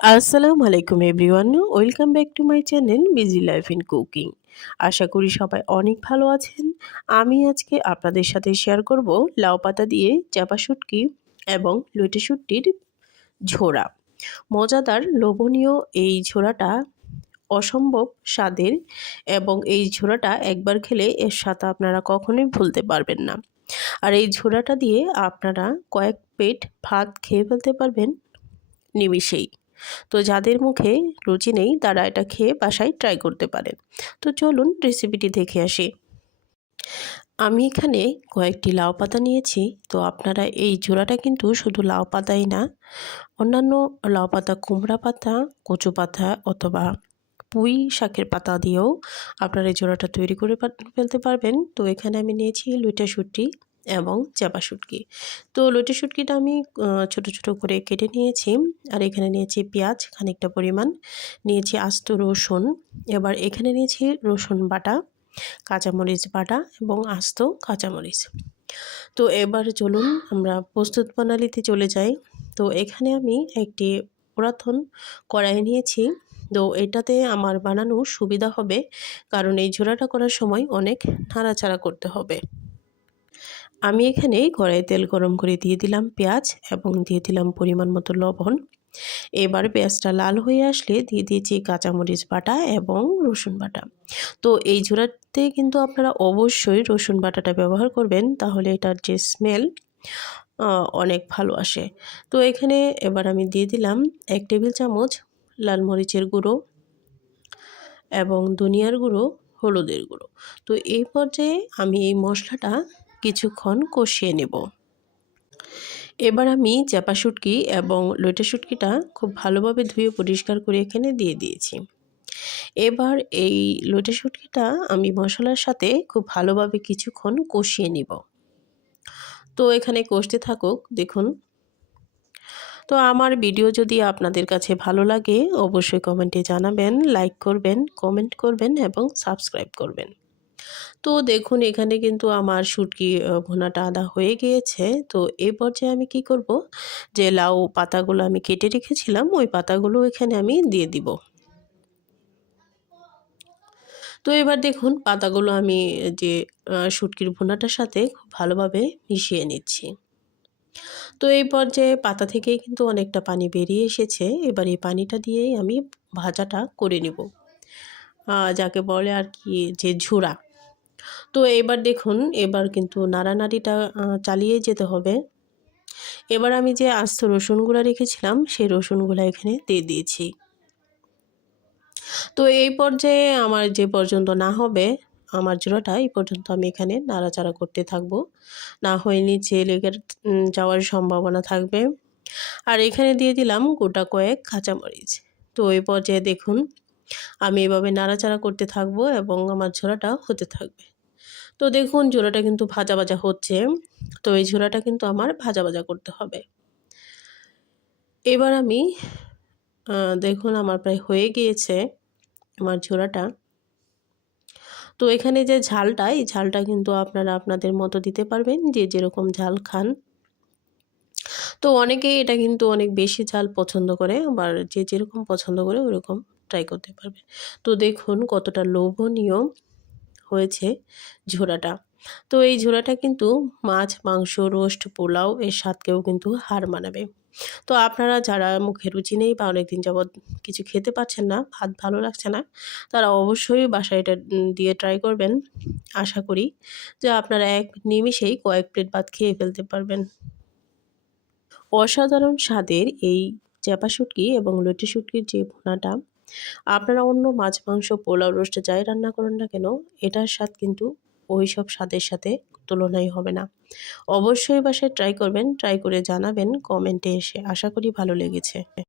আসসালামু আলাইকুম everyone, welcome back to my channel busy life in cooking. আশা করি সবাই অনেক ভালো আছেন। আমি আজকে আপনাদের সাথে শেয়ার করব লাউ পাতা দিয়ে চাপা শুটকি এবং লইটে শুটকির ঝোড়া। মজাদার লোভনীয় এই ঝোড়াটা অসম্ভব স্বাদের এবং এই ঝোড়াটা একবার খেলে এর স্বাদ আপনারা কখনোই ভুলতে পারবেন না। আর এই ঝোড়াটা দিয়ে আপনারা কয়েক প্লেট ভাত খেয়ে ফেলতে পারবেন নিমিষেই। তো যাদের মুখে রুচি নেই তারা এটা খেয়ে বাসায় ট্রাই করতে পারেন। তো চলুন রেসিপিটি দেখে আসি। আমি এখানে কয়েকটি লাউ পাতা নিয়েছি। তো আপনারা এই জোড়াটা কিন্তু শুধু লাউ পাতাই না, অন্যান্য লাউ পাতা, কুমড়া পাতা, কচু পাতা অথবা পুঁই শাকের পাতা দিয়েও আপনারা এই জোড়াটা তৈরি করে ফেলতে পারবেন। তো এখানে আমি নিয়েছি লইট্টা শুঁটকি এবং চাপা শুটকি। তো লইট্টা শুটকিটা আমি ছোট ছোট করে কেটে নিয়েছি। আর এখানে নিয়েছি পেঁয়াজ খানিকটা পরিমাণ, নিয়েছি আস্ত রসুন, এবার এখানে নিয়েছি রসুন বাটা, কাঁচামরিচ বাটা এবং আস্ত কাঁচামরিচ। তো এবার চলুন আমরা প্রস্তুত প্রণালীতে চলে যাই। তো এখানে আমি একটি পুরাতন কড়াই নিয়েছি। তো এটাতে আমার বানানো সুবিধা হবে, কারণ এই ঝোড়াটা করার সময় অনেক নাড়াচাড়া করতে হবে। আমি এখানে কড়াইয়ে তেল গরম করে দিয়ে দিলাম পেঁয়াজ এবং দিয়ে দিলাম পরিমাণ মতো লবণ। এবার পেঁয়াজটা লাল হয়ে আসলে দিয়ে দিয়েছি কাঁচামরিচ বাটা এবং রসুন বাটা। তো এই ঝোড়াতে কিন্তু আপনারা অবশ্যই রসুন বাটাটা ব্যবহার করবেন, তাহলে এটার যে স্মেল অনেক ভালো আসে। তো এখানে এবার আমি দিয়ে দিলাম 1 টেবিল চামচ লাল মরিচের গুঁড়ো এবং ধনিয়ার গুঁড়ো, হলুদের গুঁড়ো। তো এই পর্যায়ে আমি এই মশলাটা কিছুক্ষণ কষিয়ে নেব। এবার আমি চাপা শুটকি এবং লইট্টা শুটকিটা খুব ভালোভাবে ধুয়ে পরিষ্কার করে এখানে দিয়ে দিয়েছি। এবার এই লইট্টা শুটকিটা আমি মশলার সাথে খুব ভালোভাবে কিছুক্ষণ কষিয়ে নিব। তো এখানে কষতে থাকুক, দেখুন। তো আমার ভিডিও যদি আপনাদের কাছে ভালো লাগে অবশ্যই কমেন্টে জানাবেন, লাইক করবেন, কমেন্ট করবেন এবং সাবস্ক্রাইব করবেন। তো দেখুন এখানে কিন্তু আমার শুটকি ভুনাটা আদা হয়ে গিয়েছে। তো এই পর্যায়ে আমি কি করব, যে লাউ পাতাগুলো আমি কেটে রেখেছিলাম ওই পাতাগুলো এখানে আমি দিয়ে দিব। তো এবার দেখুন পাতাগুলো আমি যে শুটকির ভুনাটার সাথে খুব ভালোভাবে মিশিয়ে নিচ্ছি। তো এই পর্যায়ে পাতা থেকেই কিন্তু অনেকটা পানি বেরিয়ে এসেছে। এবার এই পানিটা দিয়েই আমি ভাজাটা করে নেব, যাকে বলে আর কি যে ঝুরা। তো এবার দেখুন এবার কিন্তু নাড়ানাড়িটা চালিয়ে যেতে হবে। এবার আমি যে আস্ত রসুনগুলো রেখেছিলাম সেই রসুনগুলো এখানে দিয়ে দিয়েছি। তো এই পর্যায়ে আমার যে পর্যন্ত না হবে আমার ঝোড়াটা, এই পর্যন্ত আমি এখানে নাড়াচাড়া করতে থাকবো, না হয় নিচে লেগে যাওয়ার সম্ভাবনা থাকবে। আর এখানে দিয়ে দিলাম গোটা কয়েক কাঁচামরিচ। তো এই পর্যায়ে দেখুন আমি এভাবে নাড়াচাড়া করতে থাকবো এবং আমার ঝোড়াটা হতে থাকবে। তো দেখুন ঝোড়াটা কিন্তু ভাজা ভাজা হচ্ছে। তো এই ঝোড়াটা কিন্তু আমার ভাজা ভাজা করতে হবে। এবার আমি দেখুন আমার প্রায় হয়ে গিয়েছে আমার ঝোড়াটা। তো এখানে যে ঝালটা, এই ঝালটা কিন্তু আপনারা আপনাদের মতো দিতে পারবেন, যে যেরকম ঝাল খান। তো অনেকেই এটা কিন্তু অনেক বেশি ঝাল পছন্দ করে, আবার যে যেরকম পছন্দ করে ওরকম ট্রাই করতে পারবে। তো দেখুন কতটা লোভনীয় হয়েছে ঝোড়াটা। তো এই ঝোড়াটা কিন্তু মাছ, মাংস, রোস্ট, পোলাও এর স্বাদকেও কিন্তু হার মানাবে। তো আপনারা যারা মুখে রুচি নেই বা অনেকদিন যাবৎ কিছু খেতে পারছেন না, ভাত ভালো লাগছে না, তারা অবশ্যই বাসায় এটা দিয়ে ট্রাই করবেন। আশা করি যে আপনারা এক নিমিষেই কয়েক প্লেট ভাত খেয়ে ফেলতে পারবেন। অসাধারণ স্বাদের এই চাপা শুটকি এবং লইট্টা শুটকির যে ভুনাটা, আপনারা অন্য মাছ, মাংস, পোলাও, রোস্টে যাই রান্না করেন না কেন, এটার স্বাদ কিন্তু ওইসব স্বাদের সাথে তুলনাই হবে না। অবশ্যই বাসায় ট্রাই করবেন, ট্রাই করে জানাবেন কমেন্টে এসে। আশা করি ভালো লেগেছে।